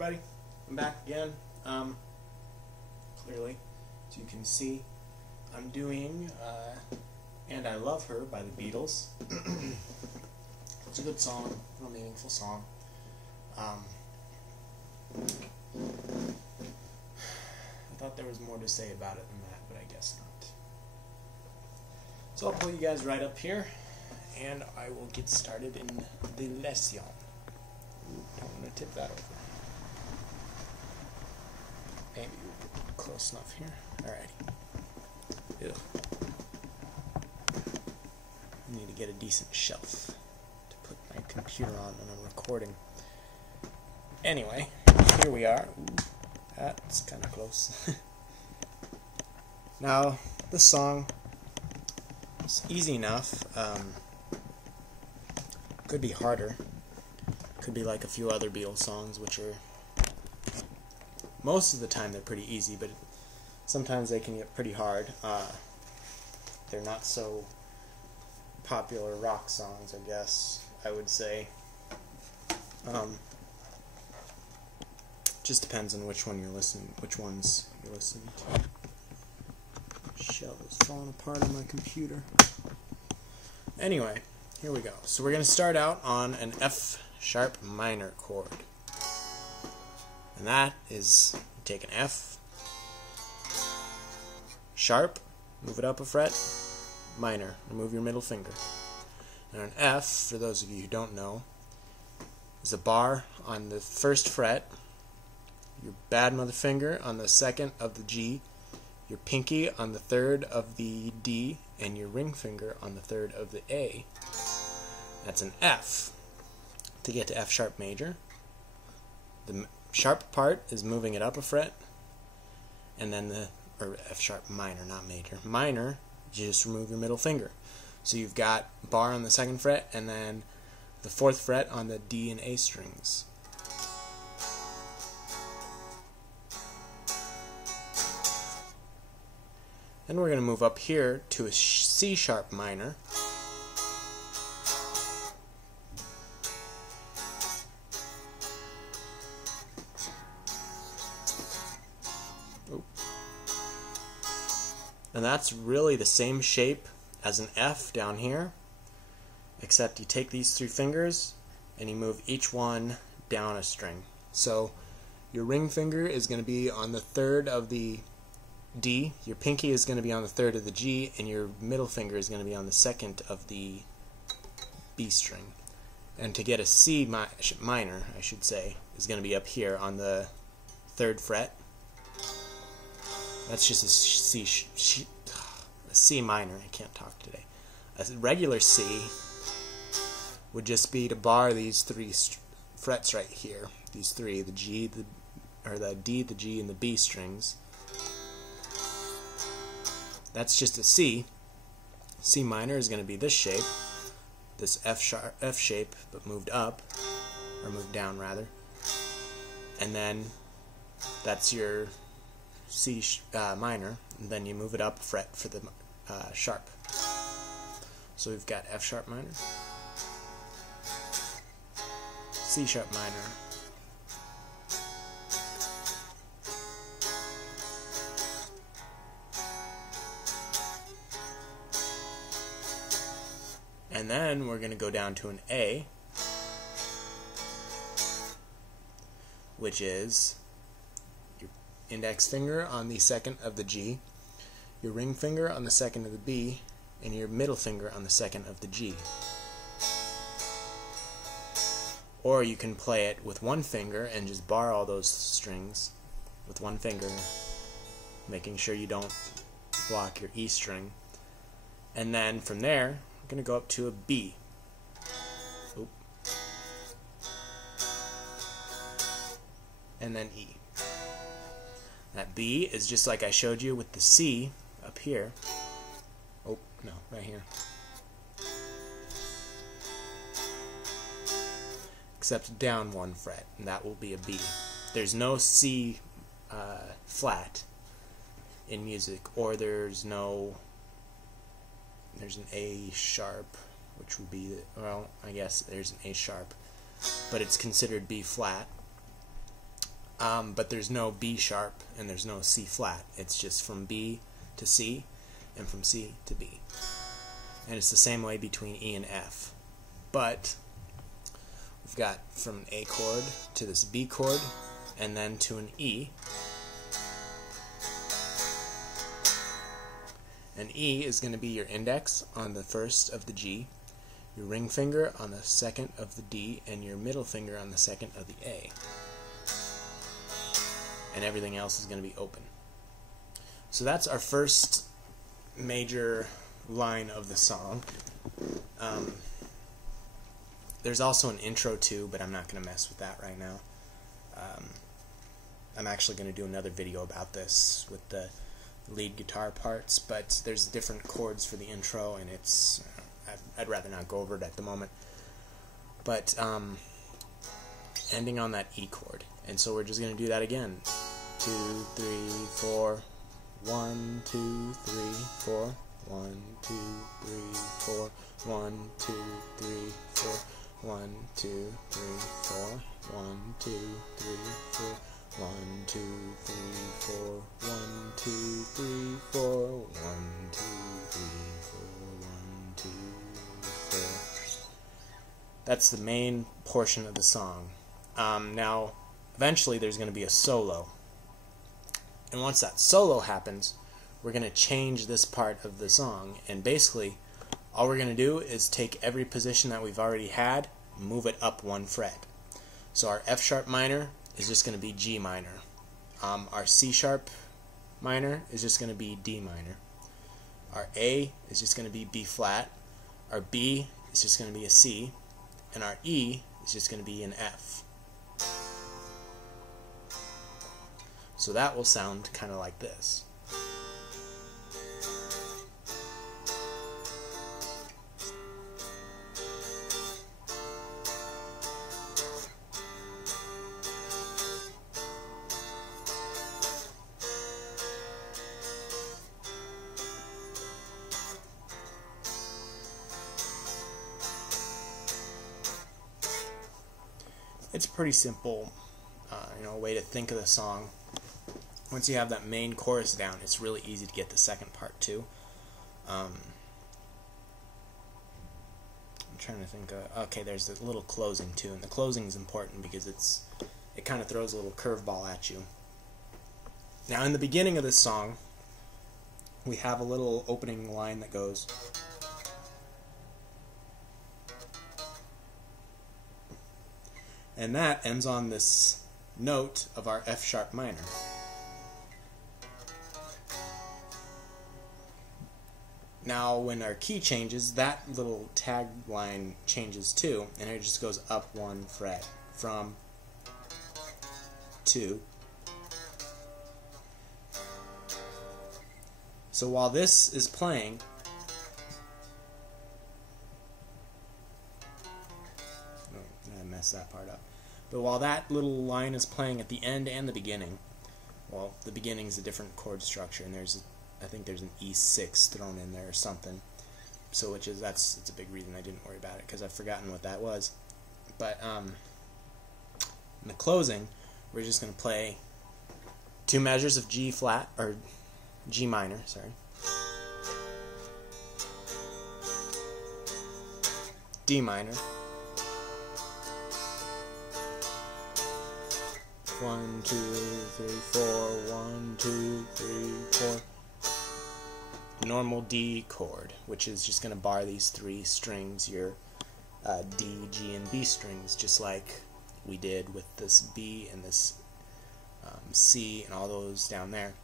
everybody, I'm back again. Clearly, as you can see, I'm doing And I Love Her by the Beatles. It's a good song, a real meaningful song. I thought there was more to say about it than that, but I guess not. So I'll pull you guys right up here, and I will get started in the lesson. I'm going to tip that over. Maybe we'll get close enough here. Alrighty. Ew. I need to get a decent shelf to put my computer on when I'm recording. Anyway, here we are. Ooh, that's kind of close. Now, this song is easy enough. Could be harder. Could be like a few other Beatles songs, which are most of the time they're pretty easy, but sometimes they can get pretty hard. They're not so popular rock songs, I guess I would say. Just depends on which ones you're listening to. Shell is falling apart on my computer. Anyway, here we go. So we're going to start out on an F sharp minor chord. And that is, you take an F, sharp, move it up a fret, minor, remove your middle finger. And an F, for those of you who don't know, is a bar on the first fret, your bad mother finger on the second of the G, your pinky on the third of the D, and your ring finger on the third of the A. That's an F. To get to F sharp major, the sharp part is moving it up a fret, and then or F sharp minor, not major. Minor, you just remove your middle finger. So you've got bar on the second fret, and then the fourth fret on the D and A strings. Then we're going to move up here to a C sharp minor. And that's really the same shape as an F down here, except you take these three fingers and you move each one down a string. So your ring finger is going to be on the third of the D, your pinky is going to be on the third of the G, and your middle finger is going to be on the second of the B string. And to get a C minor, I should say, is going to be up here on the third fret. That's just a C minor. I can't talk today. A regular C would just be to bar these three frets right here. These three, the G, the D, the G, and the B strings. That's just a C. C minor is going to be this shape, this F shape, but moved up, or moved down rather. And then that's your C minor, and then you move it up a fret for the sharp. So we've got F sharp minor, C sharp minor, and then we're going to go down to an A, which is your index finger on the second of the G, your ring finger on the second of the B, and your middle finger on the second of the G. Or you can play it with one finger and just bar all those strings with one finger, making sure you don't block your E string. And then from there, we're going to go up to a B. Oop. And then E. That B is just like I showed you with the C up here. Oh, no, right here. Except down one fret, and that will be a B. There's no C flat in music, or there's an A sharp, which would be, well, I guess there's an A sharp, but it's considered B flat. but there's no B sharp and there's no C flat. It's just from B to C and from C to B. And it's the same way between E and F. But we've got from an A chord to this B chord and then to an E. And E is going to be your index on the first of the G, your ring finger on the second of the D, and your middle finger on the second of the A. And everything else is going to be open. So that's our first major line of the song. There's also an intro too, but I'm not going to mess with that right now. I'm actually going to do another video about this with the lead guitar parts, but there's different chords for the intro, and it's I'd rather not go over it at the moment. But ending on that E chord, and so we're just going to do that again. 2, 3, 4. 1, 2, 3, 4. 1, 2, 3, 4. 1, 2, 3, 4. 1, 2, 3, 4. 1, 2, 3, 4. 1, 2, 3, 4. 1, 2, 3, 4. 1, 2, 3, 4. 1, 2, 4. That's the main portion of the song. Now, eventually there's going to be a solo. And once that solo happens, we're going to change this part of the song. And basically, all we're going to do is take every position that we've already had, move it up one fret. So our F sharp minor is just going to be G minor. Our C sharp minor is just going to be D minor. Our A is just going to be B flat. Our B is just going to be a C. And our E is just going to be an F. So that will sound kind of like this. It's a pretty simple way to think of the song. Once you have that main chorus down, it's really easy to get the second part too. I'm trying to think. Okay, there's a little closing too, and the closing is important because it kind of throws a little curveball at you. Now, in the beginning of this song, we have a little opening line that goes, and that ends on this note of our F sharp minor. Now, when our key changes, that little tagline changes too, and it just goes up one fret from to. So while this is playing, I messed that part up. But while that little line is playing at the end and the beginning, well, the beginning is a different chord structure, and I think there's an E6 thrown in there or something. So it's a big reason I didn't worry about it, because I've forgotten what that was. But in the closing, we're just going to play 2 measures of G flat, or G minor, sorry. D minor. 1, 2, 3, 4, 1, 2, 3, 4. Normal D chord, which is just going to bar these 3 strings, your D, G, and B strings, just like we did with this B and this C and all those down there,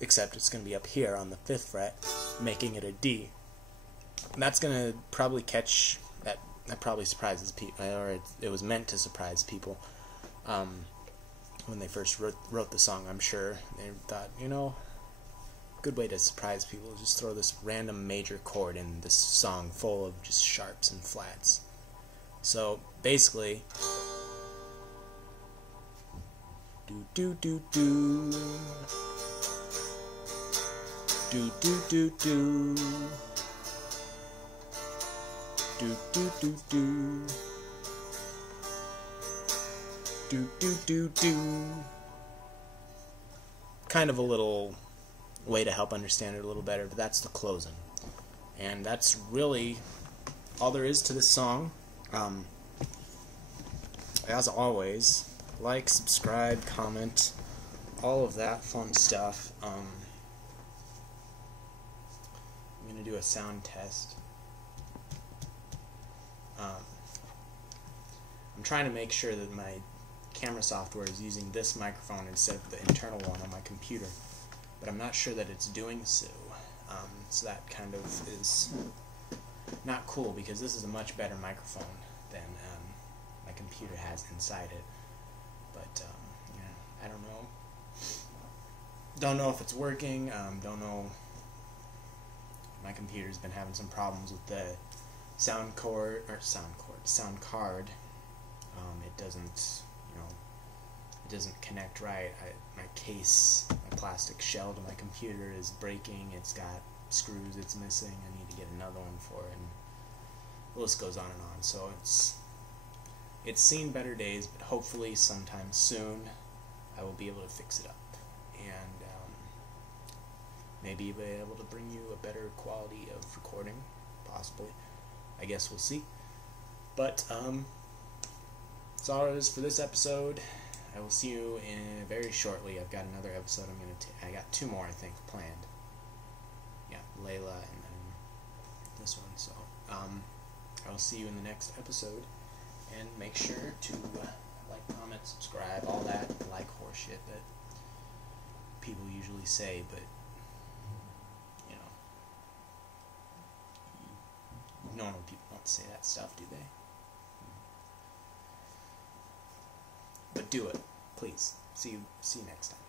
except it's going to be up here on the 5th fret, making it a D. And that's going to probably catch, that probably surprises people, or it was meant to surprise people. When they first wrote the song, I'm sure they thought, good way to surprise people is just throw this random major chord in this song full of just sharps and flats. So basically, do do do do, do do do do, do do do do, do do do do. Kind of a little way to help understand it a little better, but that's the closing. And that's really all there is to this song. As always, like, subscribe, comment, all of that fun stuff. I'm going to do a sound test. I'm trying to make sure that my camera software is using this microphone instead of the internal one on my computer, but I'm not sure that it's doing so. So that kind of is not cool, because this is a much better microphone than my computer has inside it. But I don't know. Don't know if it's working. Don't know. My computer's been having some problems with the sound card. It doesn't, it doesn't connect right. My case, my plastic shell to my computer is breaking. It's got screws it's missing. I need to get another one for it, and the list goes on and on. So it's seen better days, but hopefully sometime soon I will be able to fix it up, and maybe be able to bring you a better quality of recording, possibly. I guess we'll see. But that's all it is for this episode. I will see you in very shortly. I've got another episode I got 2 more, I think, planned. Yeah, Layla and then this one. So I will see you in the next episode, and make sure to like, comment, subscribe, all that like horseshit that people usually say, but normal people don't say that stuff, do they? But do it, please. See you next time.